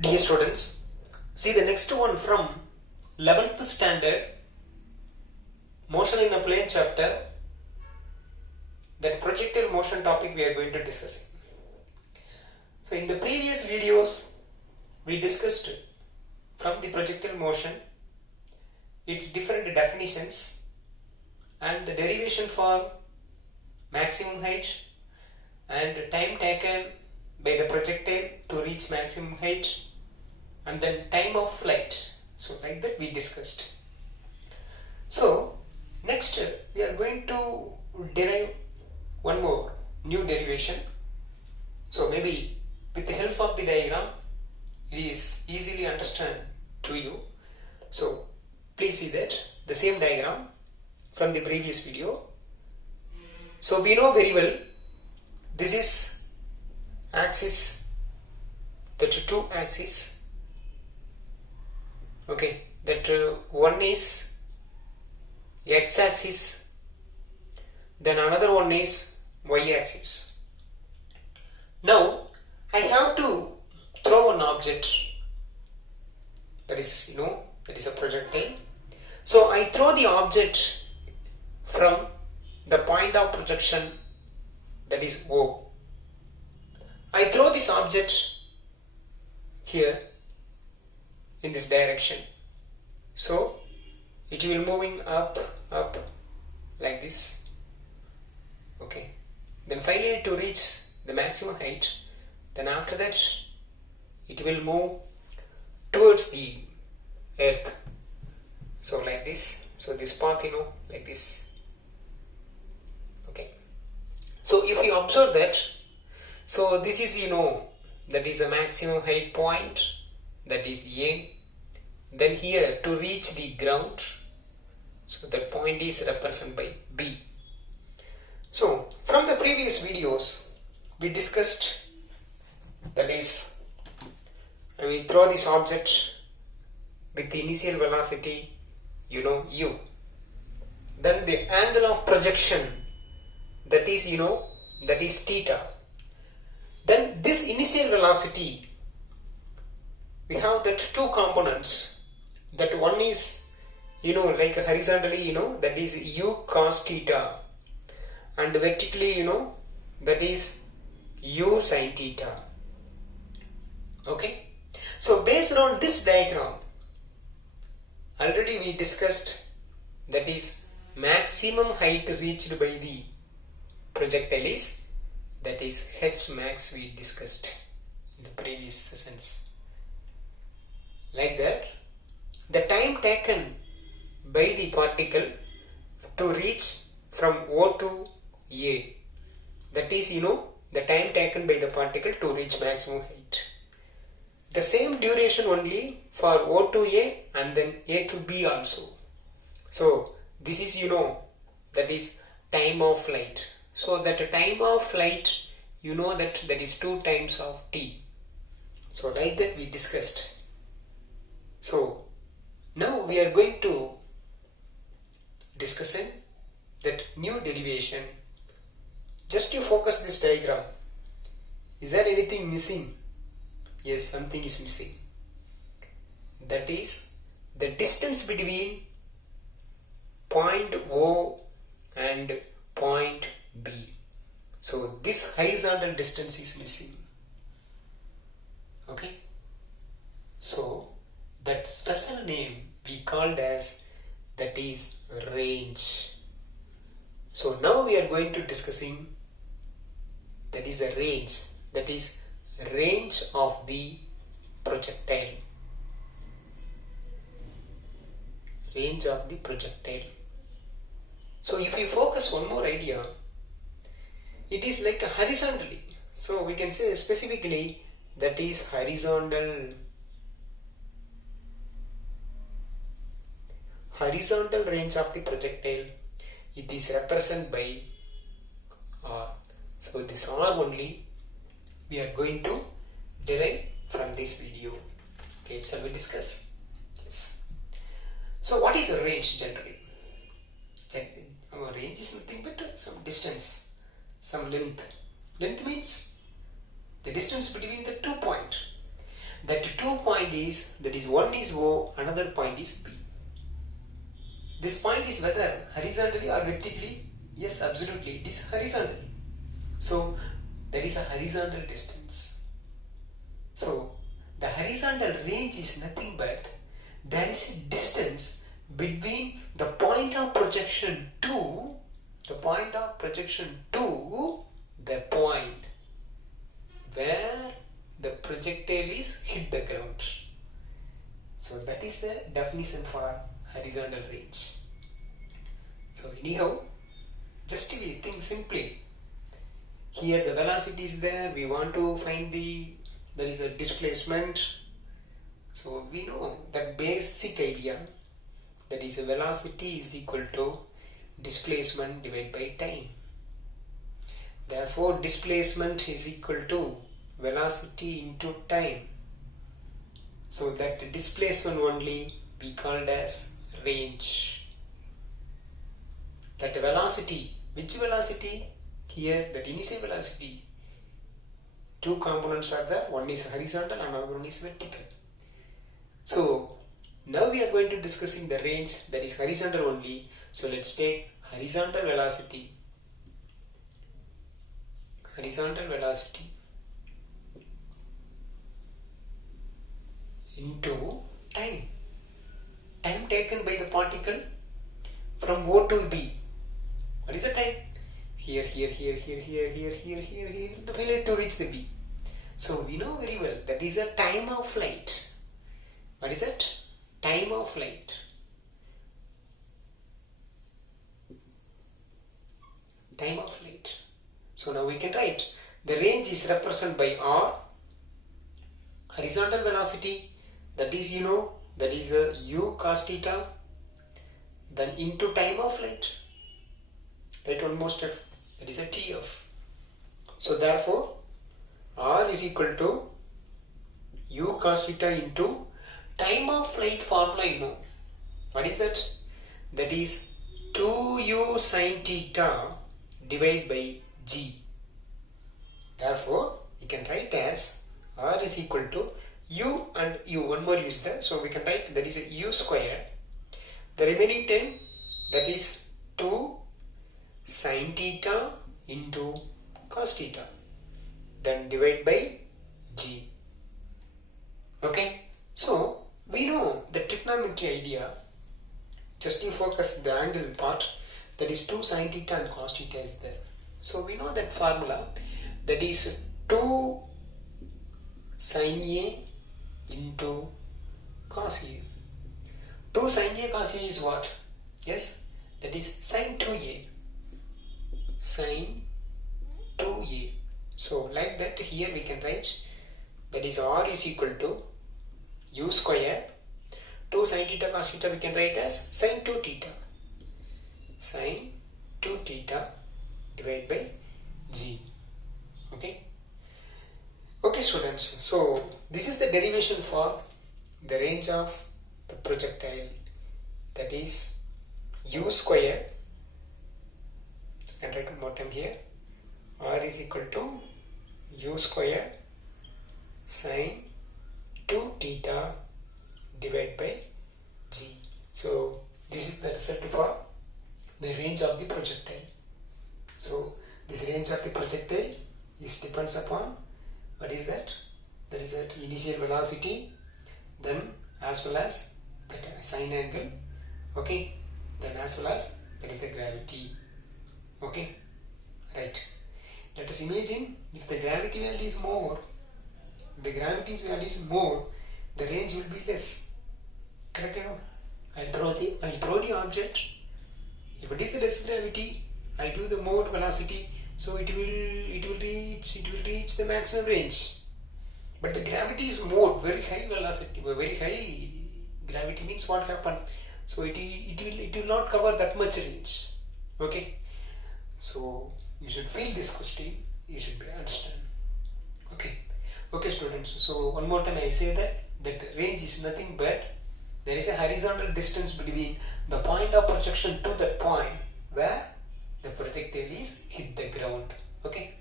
Dear students, see the next one from 11th standard, motion in a plane chapter, that projectile motion topic we are going to discuss. So in the previous videos, we discussed from the projectile motion, its different definitions and the derivation for maximum height and time taken by the projectile to reach maximum height and then time of flight. So like that we discussed. So next we are going to derive one more new derivation. So maybe with the help of the diagram it is easily understand to you. So please see that the same diagram from the previous video. So we know very well this is axis, the two axes. Okay, that one is x-axis, then another one is y-axis. Now I have to throw an object, that is that is a projectile. So I throw the object from the point of projection, that is O. I throw this object here in this direction. So it will moving up like this. Okay. Then finally to reach the maximum height, then after that it will move towards the earth. So like this. So this path like this. Okay. So if you observe that, so this is that is a maximum height point, that is A. Then here to reach the ground, so that point is represented by B. So from the previous videos we discussed, that is we throw this object with the initial velocity u. Then the angle of projection, that is that is theta. Then this initial velocity, we have that two components. That one is like horizontally that is u cos theta, and vertically that is u sin theta. Okay, so based on this diagram already we discussed, that is maximum height reached by the projectile is, that is h max, we discussed in the previous sessions. Like that, the time taken by the particle to reach from O to A, that is the time taken by the particle to reach maximum height. The same duration only for O to A and then A to B also. So this is that is time of flight. So that time of flight, that is 2 times of t. So like that we discussed. So now we are going to discuss that new derivation. Just you focus this diagram. Is there anything missing? Yes, something is missing. That is the distance between point O and point B. So this horizontal distance is missing. Okay. So that special name we called as, that is range. So now we are going to discussing, that is the range, that is range of the projectile. Range of the projectile. So if you focus one more idea, it is like horizontally. So we can say specifically that is horizontal range of the projectile. It is represented by R. So this R only we are going to derive from this video. Okay, shall we discuss? Yes. So what is a range generally? Our range is nothing but some distance, some length. Length means the distance between the 2 points. that 2 point is, that is one is O, another point is B. This point is whether horizontally or vertically? Yes, absolutely, it is horizontally. So that is a horizontal distance. So the horizontal range is nothing but there is a distance between the point of projection to the point where the projectile is hit the ground. So that is the definition for horizontal range. So anyhow, just we think simply. Here the velocity is there, we want to find there is a displacement. So we know that basic idea, that is a velocity is equal to displacement divided by time. Therefore displacement is equal to velocity into time. So that displacement only we called as range. That velocity, which velocity? Here that initial velocity, two components are there, one is horizontal and another one is vertical. So now we are going to discussing the range, that is horizontal only. So let's take horizontal velocity into time taken by the particle from O to B. What is the time? Here, the failure to reach the B. So we know very well that is a time of flight. What is that? Time of flight. Time of flight. So now we can write the range is represented by R, horizontal velocity, that is that is a U cos theta, then into time of flight. Right, one more step, that is a TF. So therefore R is equal to U cos theta into time of flight formula. What is that? That is 2U sin theta divided by G. Therefore you can write as R is equal to U and U, one more U is there, so we can write that is a U square. The remaining term, that is 2 sin theta into cos theta, then divide by G. Okay, so we know the trigonometry idea. Just you focus the angle part, that is 2 sin theta and cos theta is there. So we know that formula, that is 2 sin A into cos A. 2 sin A cos A is what? Yes, that is sin 2A. Sin 2A. So like that here we can write, that is R is equal to U square. 2 sin theta cos theta we can write as sin 2 theta. Sin 2 theta divided by G. Okay. Okay students, so this is the derivation for the range of the projectile, that is U square, and write one more time here, R is equal to U square sin 2 theta divided by G. So this is the result for the range of the projectile. So this range of the projectile is depends upon what is that? That is that initial velocity, then as well as the sine angle, okay, then as well as that is the gravity. Okay, right. Let us imagine if the gravity value is more, the gravity's value is more, the range will be less. Correct? I'll throw the object. If it is the less gravity, I do the more velocity, so it will reach the maximum range. But the gravity is more, very high velocity, very high gravity means what happened? So it will not cover that much range. Okay. So you should feel this question, you should understand. Okay students, so one more time I say that range is nothing but there is a horizontal distance between the point of projection to that point where the projectile is hit the ground. Okay.